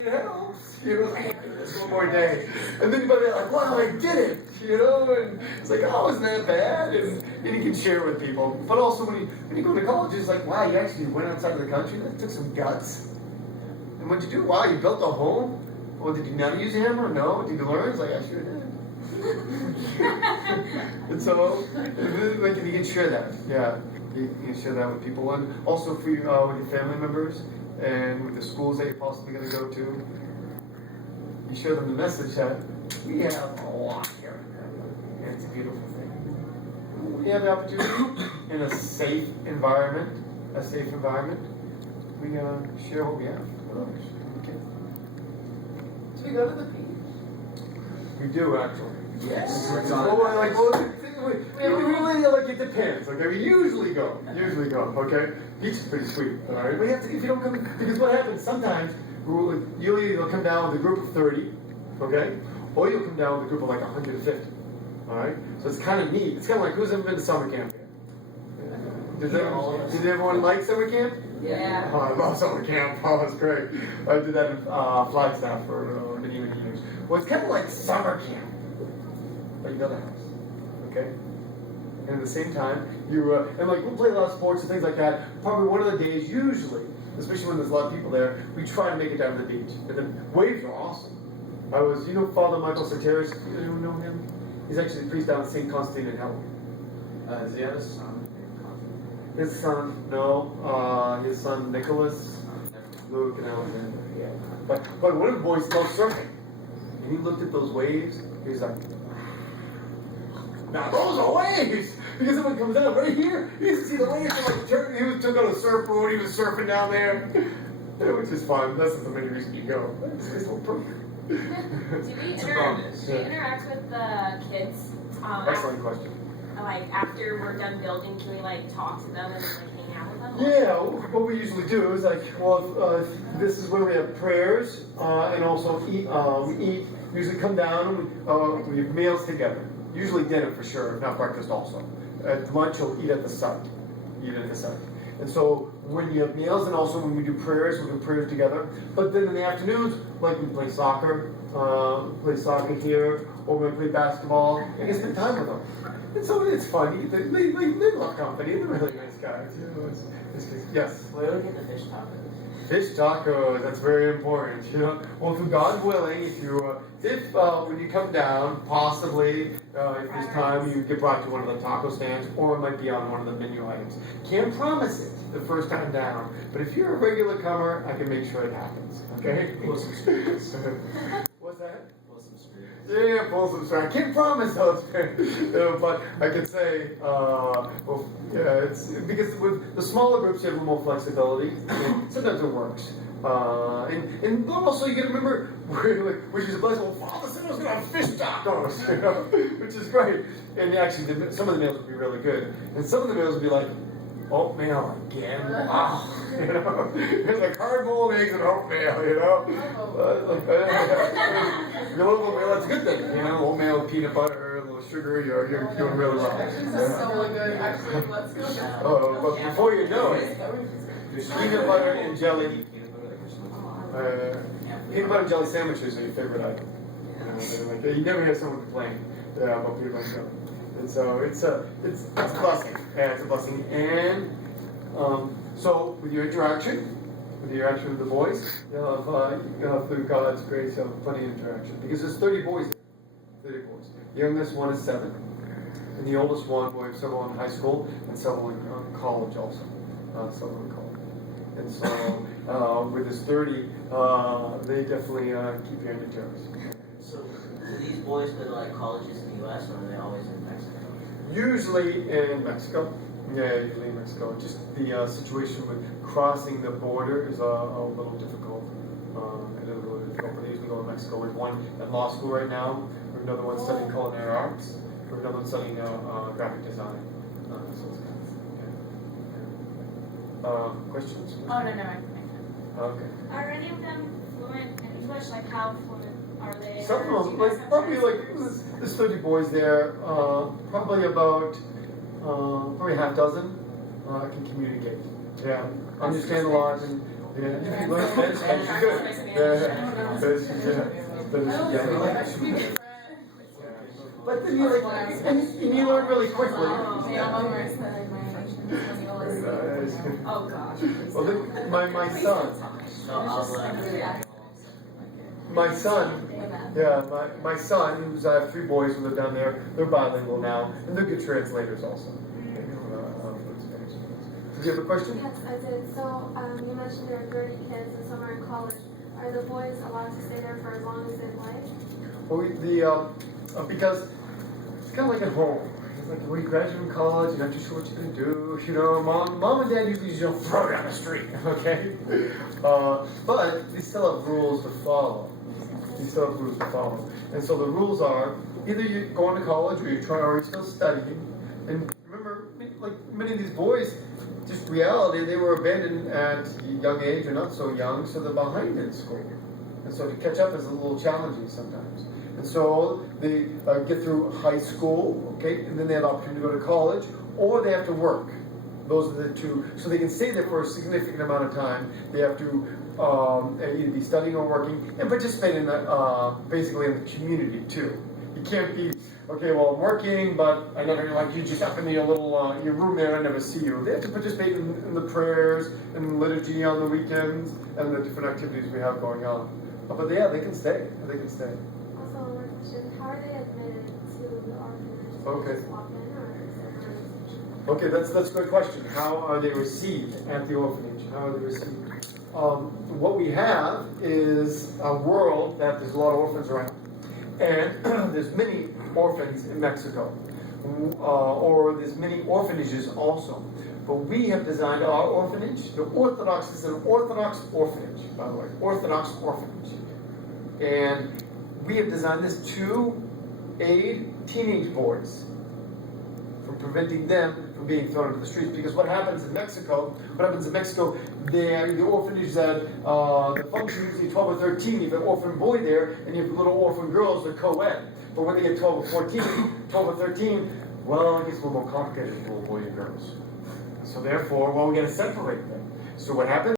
It helps, this one more day. And then you'll be like, wow, I did it, and it's like, oh, isn't that bad? And you can share with people. But also when you go to college, it's like, wow, you actually went outside of the country, that took some guts. And what'd you do? Wow, you built a home? Well, did you not use a hammer? No. Did you learn? It's like, I sure did. And so, like, if you can share that, you can share that with people. And also for you, with your family members, and with the schools that you're possibly going to go to, you share them the message that we have a lot here. And it's a beautiful thing. We have the opportunity in a safe environment, we share what we have with others. Okay. Do we go to the beach? We do, actually. Yes. It depends. Okay, we usually go. Okay, beach is pretty sweet. All right, but if you don't come, because what happens sometimes, you'll either come down with a group of 30, okay, or you'll come down with a group of like 150. All right, so it's kind of neat. It's kind of like, who's ever been to summer camp here? Did everyone like summer camp? Yeah. Oh, I love summer camp. Oh, it's great. I did that in Flagstaff for many years. Well, it's kind of like summer camp, but you build a house, okay? And at the same time, and like we'll play a lot of sports and things like that. Probably one of the days, usually, especially when there's a lot of people there, we try to make it down to the beach. And the waves are awesome. Father Michael Soteris, you know him? He's actually the priest down at St. Constantine in Hell. Does he have a son? His son, no. His son Nicholas, Luke, and Alexander. Yeah. But one of the boys loved surfing. And he looked at those waves, he was like, now those are waves! Because someone comes out right here, you can see the waves are like he took out a surfboard, he was surfing down there. Which is fun. That's the main reason you go. It's so perfect. Do we interact with the kids? Excellent question. Like after we're done building, can we like talk to them and like hang out with them? Yeah, what we usually do is like, this is where we have prayers and also eat. We eat. Usually come down and we have meals together. Usually dinner for sure, if not breakfast also. At lunch, you'll eat at the site. And so when you have meals and also when we do prayers, we do prayers together. But then in the afternoons, like we play soccer here, or we play basketball, and you spend time with them. And so it's fun. They love company. They're really nice guys. Yes. Where do we get the fish tacos? Fish tacos. That's very important. Well, through God willing, if when you come down, possibly if there's time, you get brought to one of the taco stands, or it might be on one of the menu items. Can't promise it the first time down, but if you're a regular comer, I can make sure it happens. Okay. What's that? Yeah, pull some strings. I can't promise those, but I can say, it's because with the smaller groups you have a little more flexibility. And sometimes it works, and also you got to remember, which is a blessing. Well, Father said I was going to have fish tacos, which is great. And actually, some of the meals would be really good, and some of the meals would be like oatmeal again. Wow, it's like hard-boiled eggs and oatmeal, that's a good thing, oatmeal, peanut butter, a little sugar, you're doing really well. This is so good. Actually, let's go. But before you know it, there's peanut butter and jelly. Peanut butter and jelly sandwiches are your favorite item. You never hear someone complain about peanut butter and jelly. And so it's a blessing. Yeah, it's a blessing. And so with your interaction with the boys, you'll have through God's grace, you'll have plenty of interaction. Because there's 30 boys there. 30 boys. The youngest one is 7. And the oldest one, we have several in high school and several in college also. And so with this 30, they definitely keep you on your toes. So do these boys go to like colleges in the U.S. or are they always in Mexico? Usually in Mexico. Yeah, usually in Mexico. Just the situation with crossing the border is a little difficult. It is a little difficult. They usually go to Mexico. With one at law school right now. We have another one studying culinary arts. We have another one studying graphic design. So it's questions? Oh, no. Okay. Are any of them fluent in English? Like how fluent are they? Some of them, probably there's 30 boys there. Probably about probably half dozen can communicate. Yeah, understand a lot, and Yeah, you learn Spanish, Spanish is good. Yeah, Spanish is good. Yeah. But then you like, and you learn really quickly. Yeah, I'm always like my emotions when you Oh gosh. Well, then, my son, So I'll my son, who's I have 3 boys who live down there. They're bilingual now, and they're good translators also. Do you have a question? Yes, I did. So you mentioned there are 30 kids and some are in college. Are the boys allowed to stay there for as long as they'd like? Well, because it's kind of like at home. Like when you graduate from college, you're not too sure what you're gonna do. You know, mom and dad usually just don't throw you on the street, okay? But they still have rules to follow. And so the rules are either you're going to college or you're still studying. And remember, like many of these boys, just reality, they were abandoned at a young age or not so young, so they're behind in school. And so to catch up is a little challenging sometimes. And so they get through high school, okay, and then they have the opportunity to go to college, or they have to work. Those are the two. So they can stay there for a significant amount of time. They have to either be studying or working and participate in the, basically in the community too. You can't be, okay, well, I'm working, but I never, like, you just up in your little, your room there, I never see you. They have to participate in the prayers and liturgy on the weekends and the different activities we have going on. But yeah, they can stay. They can stay. Also, one question: how are they admitted to the orphanage? Okay. Just walk in, or is there an organization? Okay, that's a good question. How are they received at the orphanage? How are they received? What we have is a world that there's a lot of orphans around, and there's many orphans in Mexico, or there's many orphanages also. But we have designed our orphanage. The Orthodox is an Orthodox orphanage, by the way, Orthodox orphanage, and we have designed this to aid teenage boys from preventing them from being thrown into the streets. Because what happens in Mexico, the orphanage that the function usually 12 or 13, you have an orphan boy there, and you have little orphan girls, they're co-ed. But when they get 12 or 14, 12 or 13, well, it gets a little more complicated for little boys and girls. So therefore, well, we got to separate them. So what happens?